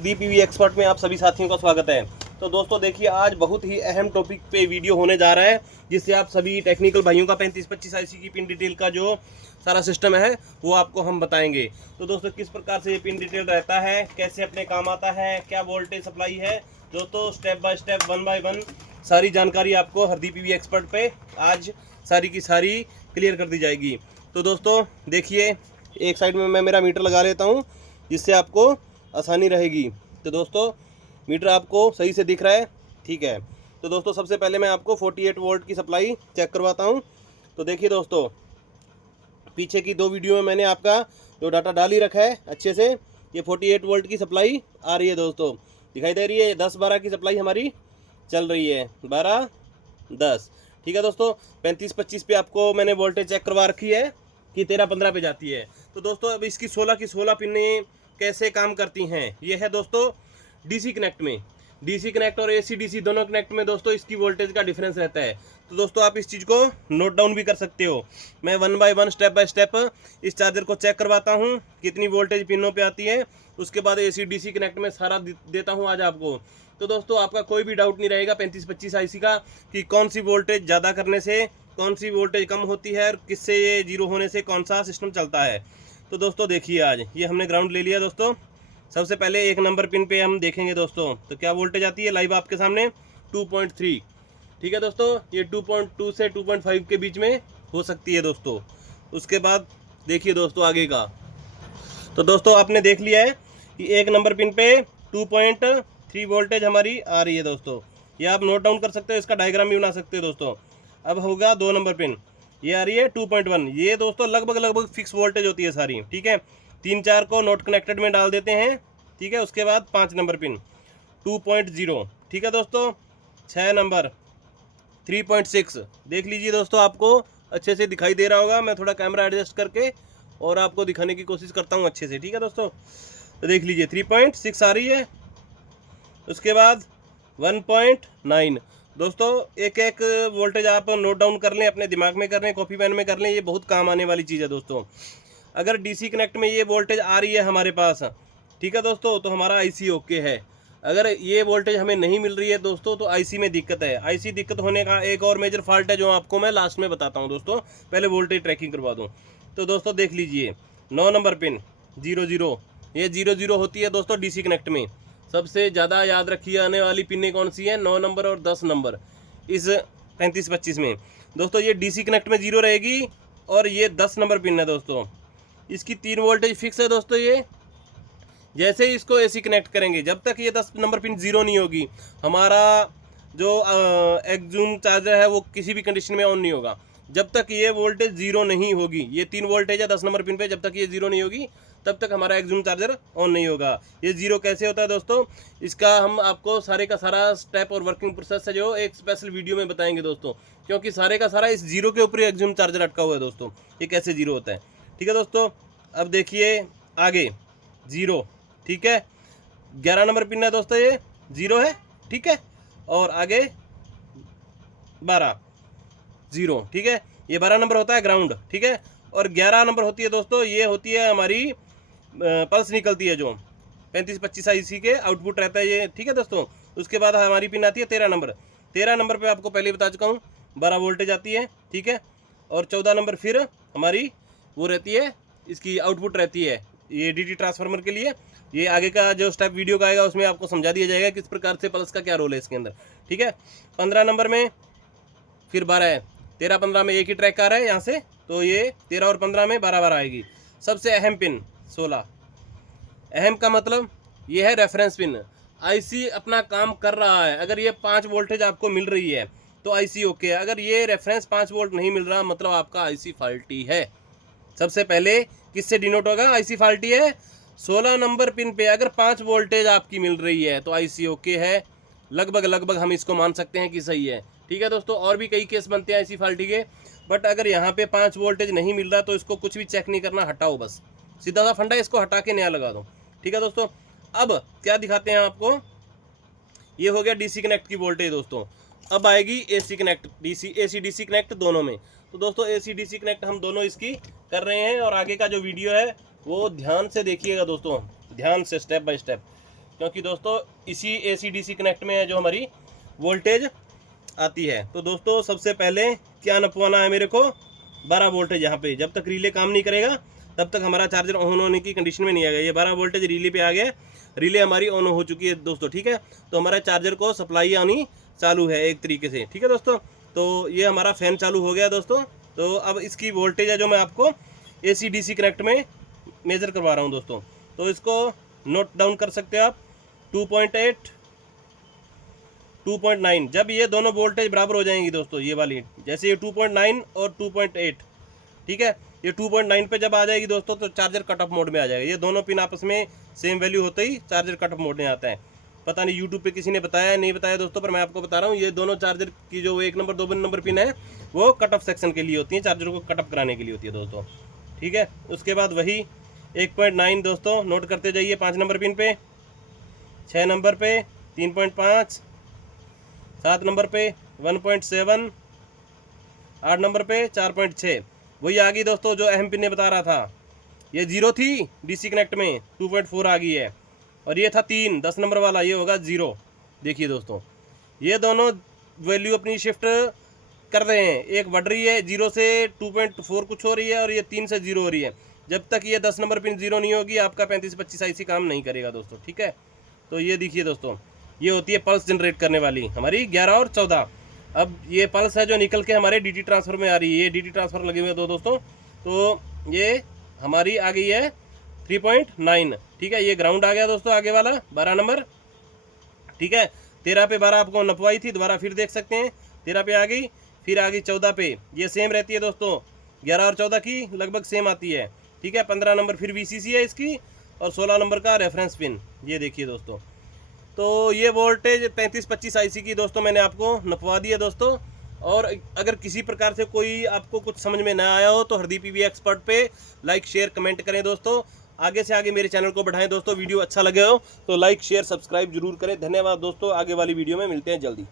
Pradeep EV expert में आप सभी साथियों का स्वागत है। तो दोस्तों देखिए, आज बहुत ही अहम टॉपिक पे वीडियो होने जा रहा है, जिससे आप सभी टेक्निकल भाइयों का 3525 आईसी की पिन डिटेल का जो सारा सिस्टम है वो आपको हम बताएंगे। तो दोस्तों किस प्रकार से ये पिन डिटेल रहता है, कैसे अपने काम आता है, क्या वोल्टेज सप्लाई है, दोस्तों स्टेप बाय स्टेप 1 बाय 1 सारी जानकारी आपको हरदीप ईवी एक्सपर्ट पे आज सारी की सारी क्लियर कर दी जाएगी। तो दोस्तों देखिए, एक साइड में मैं मेरा मीटर लगा लेता हूँ जिससे आपको आसानी रहेगी। तो दोस्तों मीटर आपको सही से दिख रहा है, ठीक है। तो दोस्तों सबसे पहले मैं आपको 48 वोल्ट की सप्लाई चेक करवाता हूँ। तो देखिए दोस्तों, पीछे की 2 वीडियो में मैंने आपका जो डाटा डाल ही रखा है अच्छे से। ये 48 वोल्ट की सप्लाई आ रही है दोस्तों, दिखाई दे रही है। 10-12 की सप्लाई हमारी चल रही है, 12-10, ठीक है दोस्तों। 35-25 पे आपको मैंने वोल्टेज चेक करवा रखी है कि 13-15 पे जाती है। तो दोस्तों अब इसकी 16 की 16 पिनें कैसे काम करती हैं, ये है दोस्तों डीसी कनेक्ट में। डीसी कनेक्ट और एसी डीसी दोनों कनेक्ट में दोस्तों इसकी वोल्टेज का डिफरेंस रहता है। तो दोस्तों आप इस चीज़ को नोट डाउन भी कर सकते हो। मैं 1 बाय 1 स्टेप बाय स्टेप इस चार्जर को चेक करवाता हूँ कितनी वोल्टेज पिनों पे आती है, उसके बाद एसी डीसी कनेक्ट में सारा देता हूँ आज आपको। तो दोस्तों आपका कोई भी डाउट नहीं रहेगा 3525 आईसी का कि कौन सी वोल्टेज ज़्यादा करने से कौन सी वोल्टेज कम होती है और किससे ये जीरो होने से कौन सा सिस्टम चलता है। तो दोस्तों देखिए, आज ये हमने ग्राउंड ले लिया दोस्तों। सबसे पहले 1 नंबर पिन पे हम देखेंगे दोस्तों, तो क्या वोल्टेज आती है लाइव आपके सामने 2.3, ठीक है दोस्तों। ये 2.2 से 2.5 के बीच में हो सकती है दोस्तों। उसके बाद देखिए दोस्तों आगे का। तो दोस्तों आपने देख लिया है कि 1 नंबर पिन पे 2.3 वोल्टेज हमारी आ रही है दोस्तों। ये आप नोट डाउन कर सकते हो, इसका डायग्राम भी बना सकते हो दोस्तों। अब होगा 2 नंबर पिन, ये आ रही है 2.1। ये दोस्तों लगभग फिक्स वोल्टेज होती है सारी, ठीक है। 3-4 को नोट कनेक्टेड में डाल देते हैं, ठीक है। उसके बाद 5 नंबर पिन 2.0, ठीक है दोस्तों। 6 नंबर 3.6, देख लीजिए दोस्तों, आपको अच्छे से दिखाई दे रहा होगा। मैं थोड़ा कैमरा एडजस्ट करके और आपको दिखाने की कोशिश करता हूँ अच्छे से, ठीक है दोस्तों। तो देख लीजिए 3.6 आ रही है। उसके बाद 1.9 दोस्तों, एक एक वोल्टेज आप नोट डाउन कर लें, अपने दिमाग में कर लें, कॉपी पेन में कर लें, ये बहुत काम आने वाली चीज़ है दोस्तों। अगर डीसी कनेक्ट में ये वोल्टेज आ रही है हमारे पास, ठीक है दोस्तों, तो हमारा आईसी ओके है। अगर ये वोल्टेज हमें नहीं मिल रही है दोस्तों, तो आईसी में दिक्कत है। आईसी दिक्कत होने का एक और मेजर फॉल्ट है जो आपको मैं लास्ट में बताता हूँ दोस्तों, पहले वोल्टेज ट्रैकिंग करवा दूँ। तो दोस्तों देख लीजिए 9 नंबर पिन 00, ये 00 होती है दोस्तों डीसी कनेक्ट में। सबसे ज़्यादा याद रखी आने वाली पिनें कौन सी हैं, 9 नंबर और 10 नंबर इस 3525 में दोस्तों। ये डीसी कनेक्ट में 0 रहेगी और ये 10 नंबर पिन है दोस्तों। इसकी 3 वोल्टेज फिक्स है दोस्तों। ये जैसे ही इसको एसी कनेक्ट करेंगे, जब तक ये 10 नंबर पिन 0 नहीं होगी, हमारा जो एक्जूम चार्जर है वो किसी भी कंडीशन में ऑन नहीं होगा। जब तक ये वोल्टेज 0 नहीं होगी, ये 3 वोल्टेज है 10 नंबर पिन पे, जब तक ये 0 नहीं होगी तब तक हमारा एक्जूम चार्जर ऑन नहीं होगा। ये 0 कैसे होता है दोस्तों, इसका हम आपको सारे का सारा स्टेप और वर्किंग प्रोसेस है जो एक स्पेशल वीडियो में बताएंगे दोस्तों, क्योंकि सारे का सारा इस 0 के ऊपर एक्जूम चार्जर अटका हुआ है दोस्तों। ये कैसे 0 होता है, ठीक है दोस्तों। अब देखिए आगे 0, ठीक है। 11 नंबर पिन है दोस्तों, ये 0 है, ठीक है। और आगे 12 0, ठीक है। ये 12 नंबर होता है ग्राउंड, ठीक है। और 11 नंबर होती है दोस्तों, ये होती है हमारी पल्स निकलती है जो 3525 आईसी के आउटपुट रहता है ये, ठीक है दोस्तों। उसके बाद हमारी पिन आती है 13 नंबर। 13 नंबर पे आपको पहले बता चुका हूँ 12 वोल्टेज आती है, ठीक है। और 14 नंबर फिर हमारी वो रहती है, इसकी आउटपुट रहती है ये डीटी ट्रांसफार्मर के लिए। ये आगे का जो स्टेप वीडियो का आएगा उसमें आपको समझा दिया जाएगा किस प्रकार से पल्स का क्या रोल है इसके अंदर, ठीक है। 15 नंबर में फिर 12 है, 13-15 में एक ही ट्रैक आ रहा है यहाँ से, तो ये 13 और 15 में 12-12 आएगी। सबसे अहम पिन 16, अहम का मतलब ये है रेफरेंस पिन। आईसी अपना काम कर रहा है, अगर ये 5 वोल्टेज आपको मिल रही है तो आईसी ओके है। अगर ये रेफरेंस 5 वोल्ट नहीं मिल रहा, मतलब आपका आईसी फॉल्टी है। सबसे पहले किससे डिनोट होगा आईसी फॉल्टी है, 16 नंबर पिन पे अगर 5 वोल्टेज आपकी मिल रही है तो आईसी ओके है। लगभग हम इसको मान सकते हैं कि सही है, ठीक है दोस्तों। और भी कई केस बनते हैं आईसी फॉल्टी के, बट अगर यहाँ पे 5 वोल्टेज नहीं मिल रहा तो इसको कुछ भी चेक नहीं करना, हटाओ बस, सीधा सा फंडा, इसको हटा के नया लगा दो, ठीक है दोस्तों। अब क्या दिखाते हैं आपको, ये हो गया डीसी कनेक्ट की वोल्टेज दोस्तों। अब आएगी AC connect, AC DC connect दोनों में। तो दोस्तों एसी डीसी कनेक्ट हम दोनों इसकी कर रहे हैं और आगे का जो वीडियो है वो ध्यान से देखिएगा दोस्तों, ध्यान से स्टेप बाय स्टेप। क्योंकि दोस्तों इसी AC DC कनेक्ट में है जो हमारी वोल्टेज आती है। तो दोस्तों सबसे पहले क्या नपवाना है मेरे को, 12 वोल्टेज यहाँ पे। जब तक रिले काम नहीं करेगा तब तक हमारा चार्जर ऑन होने की कंडीशन में नहीं आएगा। ये 12 वोल्टेज रिले पे आ गया, रिले हमारी ऑन हो चुकी है दोस्तों, ठीक है। तो हमारे चार्जर को सप्लाई आनी चालू है एक तरीके से, ठीक है दोस्तों। तो ये हमारा फ़ैन चालू हो गया दोस्तों। तो अब इसकी वोल्टेज है जो मैं आपको AC DC कनेक्ट में मेज़र करवा रहा हूँ दोस्तों। तो इसको नोट डाउन कर सकते हो आप, 2.8 2.9। जब ये दोनों वोल्टेज बराबर हो जाएंगी दोस्तों, ये वाली जैसे ये 2.9 और 2.8, ठीक है। ये 2.9 पे जब आ जाएगी दोस्तों तो चार्जर कट ऑफ मोड में आ जाएगा। ये दोनों पिन आपस में सेम वैल्यू होते ही चार्जर कट ऑफ मोड में आता है। पता नहीं यूट्यूब पे किसी ने बताया नहीं बताया दोस्तों, पर मैं आपको बता रहा हूँ। ये दोनों चार्जर की जो 1 नंबर 2 नंबर पिन है वो कट ऑफ सेक्शन के लिए होती है, चार्जर को कट ऑफ कराने के लिए होती है दोस्तों, ठीक है। उसके बाद वही 1.9 दोस्तों नोट करते जाइए 5 नंबर पिन पे, 6 नंबर पे 3.5, 7 नंबर पे 1.7, 8 नंबर पे 4.6। वही आ गई दोस्तों जो अहम पिन ने बता रहा था। ये 0 थी DC कनेक्ट में, 2.4 आ गई है। और ये था 3 10 नंबर वाला, ये होगा 0। देखिए दोस्तों ये दोनों वैल्यू अपनी शिफ्ट कर रहे हैं, एक बढ़ रही है 0 से 2.4 कुछ हो रही है, और ये 3 से 0 हो रही है। जब तक ये 10 नंबर पिन 0 नहीं होगी आपका 3525 IC काम नहीं करेगा दोस्तों, ठीक है। तो ये देखिए दोस्तों, ये होती है पल्स जनरेट करने वाली हमारी 11 और 14। अब ये पल्स है जो निकल के हमारे DT ट्रांसफर में आ रही है। ये DT ट्रांसफर लगे हुए हैं दोस्तों। तो ये हमारी आ गई है 3.9, ठीक है। ये ग्राउंड आ गया दोस्तों आगे वाला 12 नंबर, ठीक है। 13 पे 12 आपको नपवाई थी, दोबारा फिर देख सकते हैं। 13 पे आ गई, फिर आ गई 14 पे। ये सेम रहती है दोस्तों, 11 और 14 की लगभग सेम आती है, ठीक है। 15 नंबर फिर VCC है इसकी, और 16 नंबर का रेफरेंस पिन। ये देखिए दोस्तों, तो ये वोल्टेज 3525 IC की दोस्तों मैंने आपको नपवा दी है दोस्तों। और अगर किसी प्रकार से कोई आपको कुछ समझ में ना आया हो तो हरदीप EV एक्सपर्ट पे लाइक शेयर कमेंट करें दोस्तों। आगे से आगे मेरे चैनल को बढ़ाएं दोस्तों। वीडियो अच्छा लगे हो तो लाइक शेयर सब्सक्राइब जरूर करें। धन्यवाद दोस्तों, आगे वाली वीडियो में मिलते हैं जल्दी।